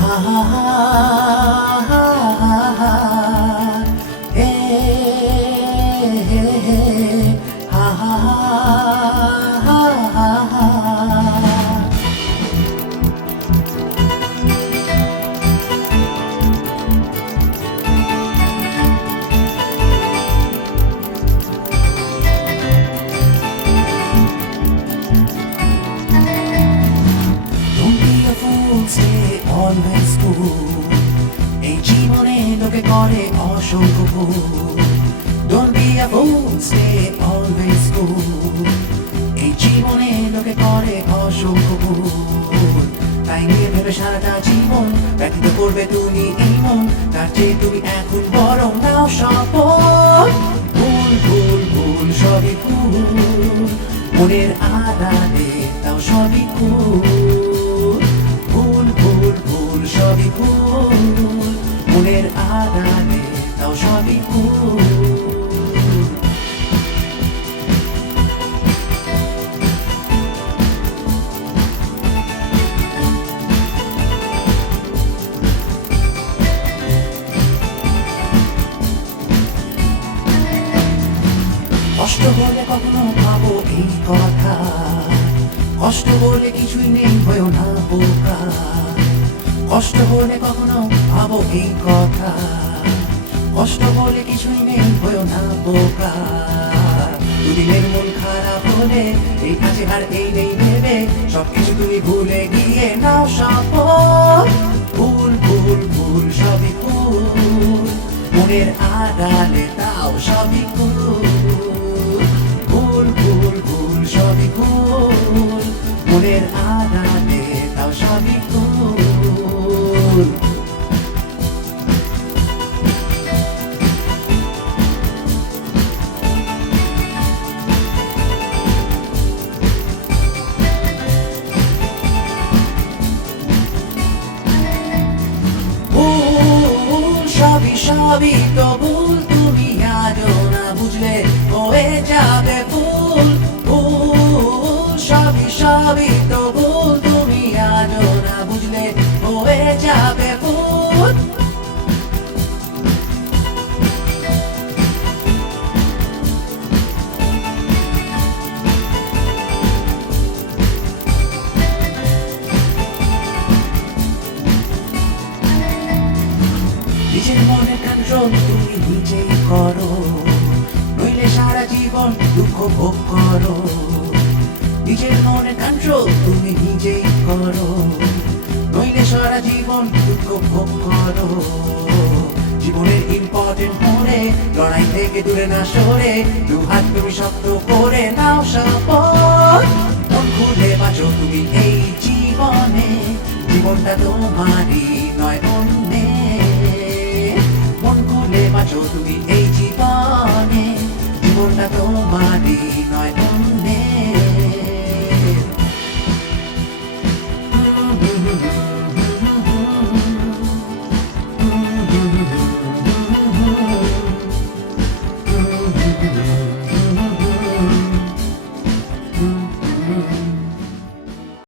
ha ha ha ha ha ha ha ha Stay always cool. এই জীবনে লোকে করে অসংখ্য ভুল। Don't be a fool, stay always cool. এই জীবনে লোকে করে অসংখ্য ভুল। তাই নিয়ে ভেবে সারাটা জীবন ব্যতীত করবে তুমি এই মন। তার চেয়ে তুমি এখন বরং নাও শপথ। ভুল ভুল ভুল সবই ভুল, মনের আড়ালে তাও সবই ভুল। সবই ভুল, মনের আড়ালে তাও সবই ভুল। কষ্ট বলে কখনো ভাবো এই কথা, কষ্ট বলে কিছুই নেই হয়েও না বোকা। কষ্ট বলে কখনো ভাবো এই কথা, কষ্ট বলে কিছুই নেই হয়েও না বোকা। দুদিনের মন খারাপ হলে এই কাছে আর এই নেই ভেবে সবকিছু তুমি ভুলে গিয়ে নাও শপথ। ভুল ভুল ভুল সবই ভুল, মনের আড়ালে তাও সবই ভুল। ভুল ভুল ভুল সবই ভুল, মনের আড়ালে তাও সবই ভুল। সবই তো ভুল, তুমি আজও না বুঝলে হয়ে যাবে ভুল। ভুল সবই তো ভুল, তুমি আজও না বুঝলে হয়ে যাবে ভুল। নিজের মনে কন্ট্রোল তুমি নিজেই করো, নইলে সারা জীবন দুঃখ ভোগ করো। নিজের মনে কন্ট্রোল তুমি নিজেই করো, নইলে সারা জীবন দুঃখ ভোগ করো। জীবনের ইম্পর্টেন্ট মনে লড়াই থেকে দূরে না সরে দু হাত তুমি শক্ত করে নাও শপথ। মন খুলে বাঁচো তুমি এই জীবনে, জীবনটা তোমারই নয় অন্যের। মন খুলে বাঁচো তুমি এই জীবনে, জীবনটা তোমারই নয় অন্যের।